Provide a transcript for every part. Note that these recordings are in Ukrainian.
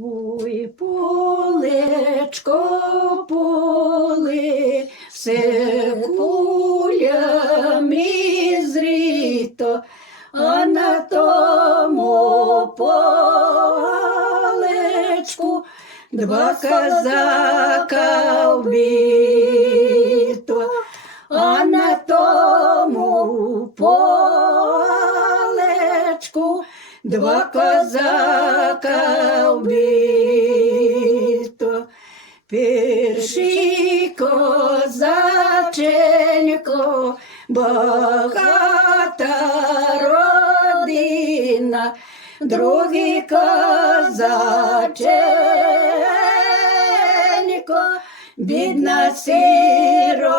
Ой, полечко, поле, все кулями зріто, а на тому полечку два казака вбито, а на тому полечку два козака вбито. Перший козаченько, багата родина, другий козаченько, бідна сиротина,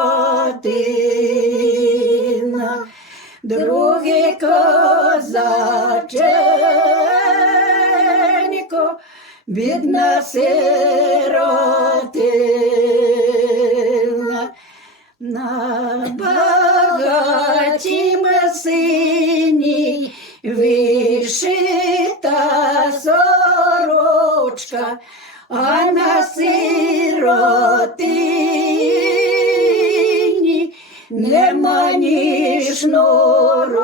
другий козаченько, бідна сиротина. На багатім сині вишита сорочка, а на сиротині нема ні шнурочка,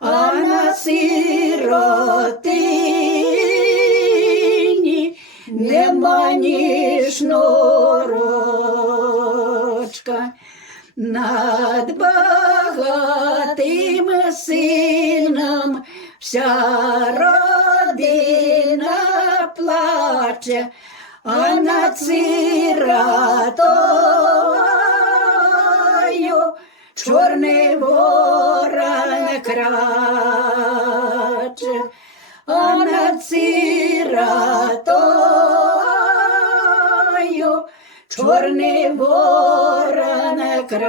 а на сиротині нема ні шнурочка. Над багатим сином вся родина плаче, а над сиротою чорний ворон краче, а над сиротою чорний ворон краче.